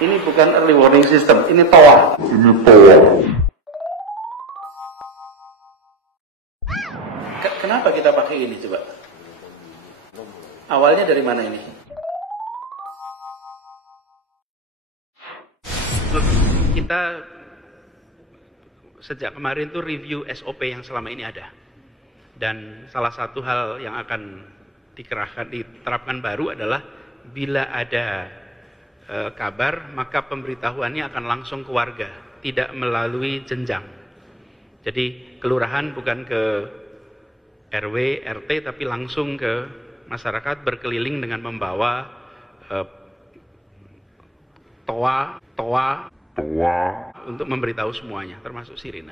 Ini bukan early warning system, ini TOA. Kenapa kita pakai ini coba? Awalnya dari mana ini? Kita sejak kemarin tuh review SOP yang selama ini ada. Dan salah satu hal yang akan diterapkan baru adalah bila ada kabar, maka pemberitahuannya akan langsung ke warga, tidak melalui jenjang. Jadi kelurahan bukan ke RW, RT, tapi langsung ke masyarakat, berkeliling dengan membawa toa untuk memberitahu semuanya, termasuk sirine.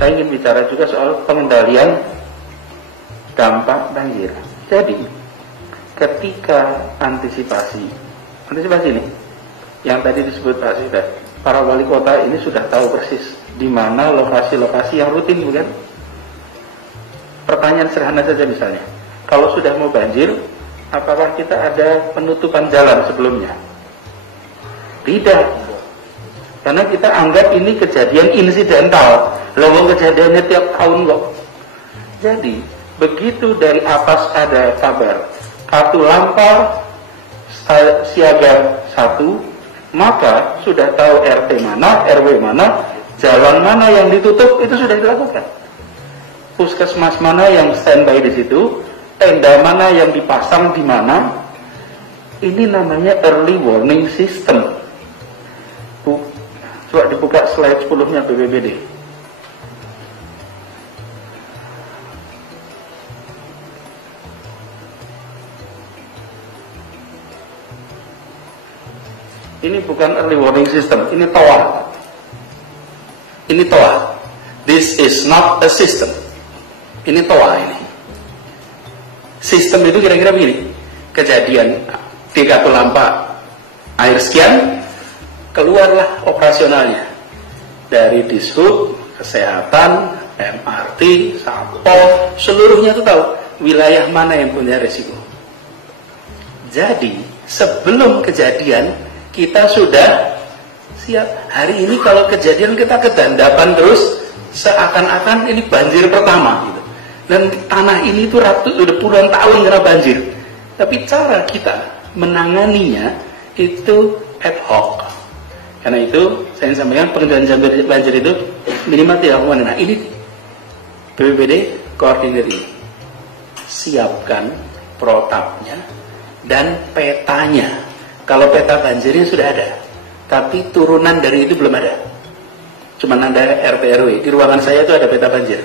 Saya ingin bicara juga soal pengendalian dampak banjir. Jadi, ketika antisipasi ini, yang tadi disebut Pak Sudah, para wali kota ini sudah tahu persis di mana lokasi-lokasi yang rutin, bukan? Pertanyaan sederhana saja misalnya, kalau sudah mau banjir, apakah kita ada penutupan jalan sebelumnya? Tidak, karena kita anggap ini kejadian insidental. Loh, kejadiannya tiap tahun kok. Jadi, begitu dari atas ada kabar Katulampa siaga 1, maka sudah tahu RT mana, RW mana, jalan mana yang ditutup, itu sudah dilakukan. Puskesmas mana yang standby di situ, tenda mana yang dipasang di mana. Ini namanya early warning system. Coba dibuka slide 10-nya BPBD. Ini bukan early warning system, ini TOA. Ini TOA. This is not a system. Ini TOA ini. Sistem itu kira-kira begini. Kejadian di Katulampa air sekian, keluarlah operasionalnya. Dari Dishub, Kesehatan, MRT, Satpol, seluruhnya itu tahu wilayah mana yang punya risiko. Jadi, sebelum kejadian kita sudah siap. Hari ini kalau kejadian kita kedandapan terus, seakan-akan ini banjir pertama gitu. Dan tanah ini itu udah puluhan tahun kena banjir. Tapi cara kita menanganinya itu ad hoc. Karena itu saya sampaikan pengendalian banjir itu minimal tidak aman. Nah, ini BPBD koordinir ini. Siapkan protapnya dan petanya. Kalau peta banjirnya sudah ada, tapi turunan dari itu belum ada. Cuman ada RT RW. Di ruangan saya itu ada peta banjir.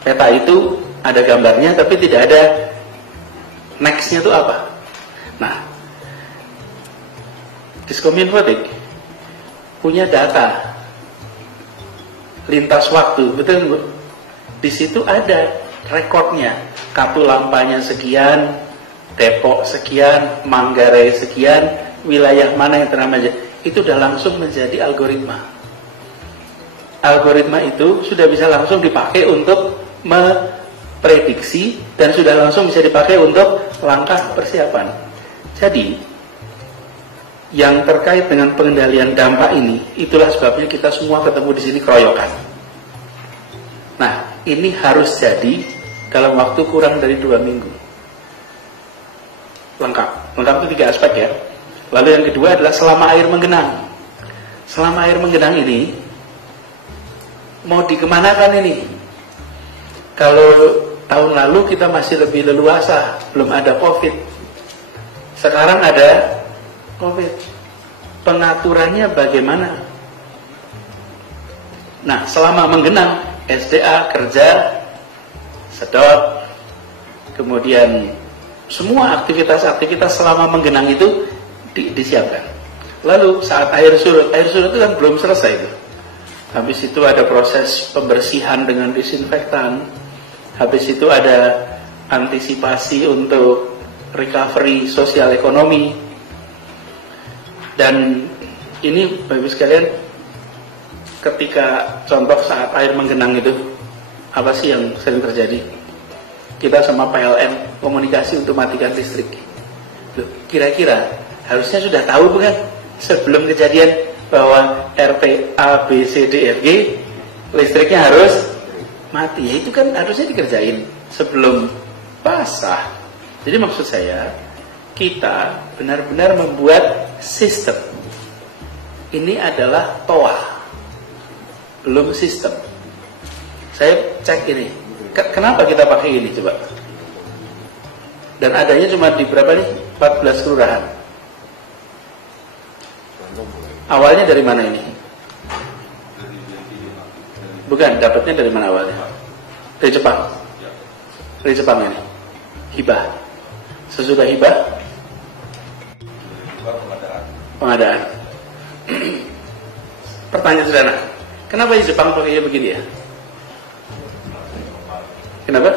Peta itu ada gambarnya, tapi tidak ada nextnya itu apa. Nah, Diskominfotik punya data lintas waktu, betul Bu? Di situ ada rekodnya, Katulampanya sekian, Depok sekian, Manggarai sekian, wilayah mana yang terkena banjir. Itu sudah langsung menjadi algoritma. Algoritma itu sudah bisa langsung dipakai untuk memprediksi dan sudah langsung bisa dipakai untuk langkah persiapan. Jadi, yang terkait dengan pengendalian dampak ini, itulah sebabnya kita semua ketemu di sini keroyokan. Nah, ini harus jadi dalam waktu kurang dari 2 minggu. Lengkap itu 3 aspek ya. Lalu yang kedua adalah selama air menggenang. Selama air menggenang ini mau dikemanakan ini? Kalau tahun lalu kita masih lebih leluasa, belum ada COVID. Sekarang ada COVID. Pengaturannya bagaimana? Nah, selama menggenang, SDA kerja, sedot, kemudian semua aktivitas selama menggenang itu disiapkan. Lalu saat air surut itu kan belum selesai itu. habis itu ada proses pembersihan dengan disinfektan, habis itu ada antisipasi untuk recovery sosial ekonomi. Dan ini Bapak Ibu sekalian, ketika contoh saat air menggenang itu, apa sih yang sering terjadi? Kita sama PLN komunikasi untuk matikan listrik. Kira-kira harusnya sudah tahu bukan sebelum kejadian bahwa RT A, B, C, D, F, G listriknya harus mati. Ya itu kan harusnya dikerjain sebelum basah. Jadi maksud saya, kita benar-benar membuat sistem. Ini adalah toa, belum sistem. Saya cek ini, kenapa kita pakai ini coba? Dan adanya cuma di berapa nih? 14 kelurahan. Awalnya dari mana ini? Bukan, dapatnya dari mana awalnya? Dari Jepang. Dari Jepang ini. Hibah. Sesudah hibah, pengadaan. Pertanyaan sederhana, kenapa di Jepang pakainya begini ya? Kenapa?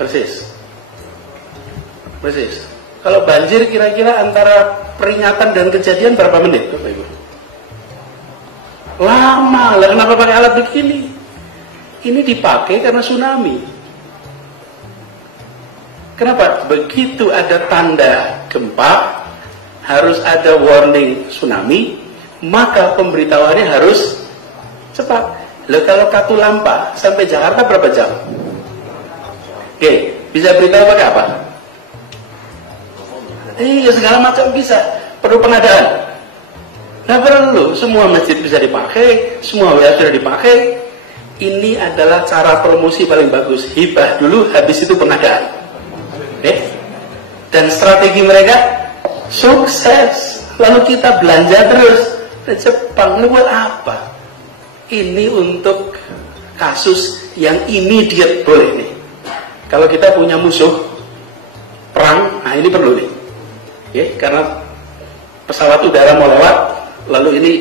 Persis. Kalau banjir kira-kira antara peringatan dan kejadian berapa menit, Bapak Ibu? Lama lah, kenapa pakai alat begini? Ini dipakai karena tsunami. Kenapa? Begitu ada tanda gempa, harus ada warning tsunami, maka pemberitahuannya harus cepat. Loh, kalau Katulampa sampai Jakarta berapa jam? Oke, bisa beritahu pakai apa? Iya, segala macam bisa. Perlu pengadaan. Nah perlu, semua masjid bisa dipakai, semua wilayah sudah dipakai. Ini adalah cara promosi paling bagus. Hibah dulu, habis itu pengadaan. Dan strategi mereka sukses. Lalu kita belanja terus. Dan Jepang ini buat apa? Ini untuk kasus yang immediate boleh nih. Kalau kita punya musuh perang, nah ini perlu nih. Karena pesawat udara mau lewat, lalu ini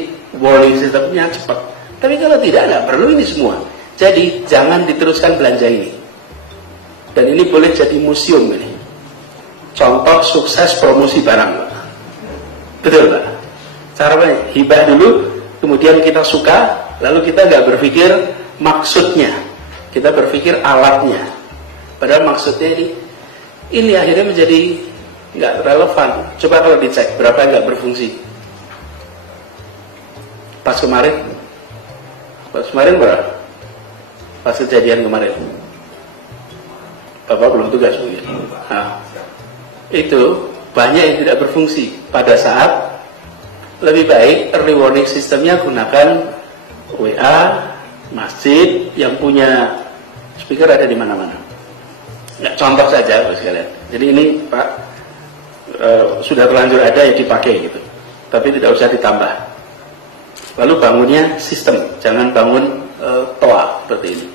warning sistemnya cepat. Tapi kalau tidak, nggak perlu ini semua. Jadi jangan diteruskan belanja ini. Dan ini boleh jadi museum ini. Contoh sukses promosi barang, Pak. Betul, Pak? Cara apa? Hibah dulu, kemudian kita suka, lalu kita nggak berpikir maksudnya, kita berpikir alatnya. Padahal maksudnya ini akhirnya menjadi nggak relevan. Coba kalau dicek berapa yang nggak berfungsi. Pas kemarin berapa? Pas kejadian kemarin, Bapak belum tugas mungkin. Nah, itu banyak yang tidak berfungsi. Pada saat lebih baik early warning sistemnya gunakan WA, masjid yang punya speaker ada di mana-mana. Nggak, contoh saja Pak sekalian. Jadi ini Pak sudah terlanjur ada ya dipakai gitu, tapi tidak usah ditambah. Lalu bangunnya sistem, jangan bangun toa seperti ini.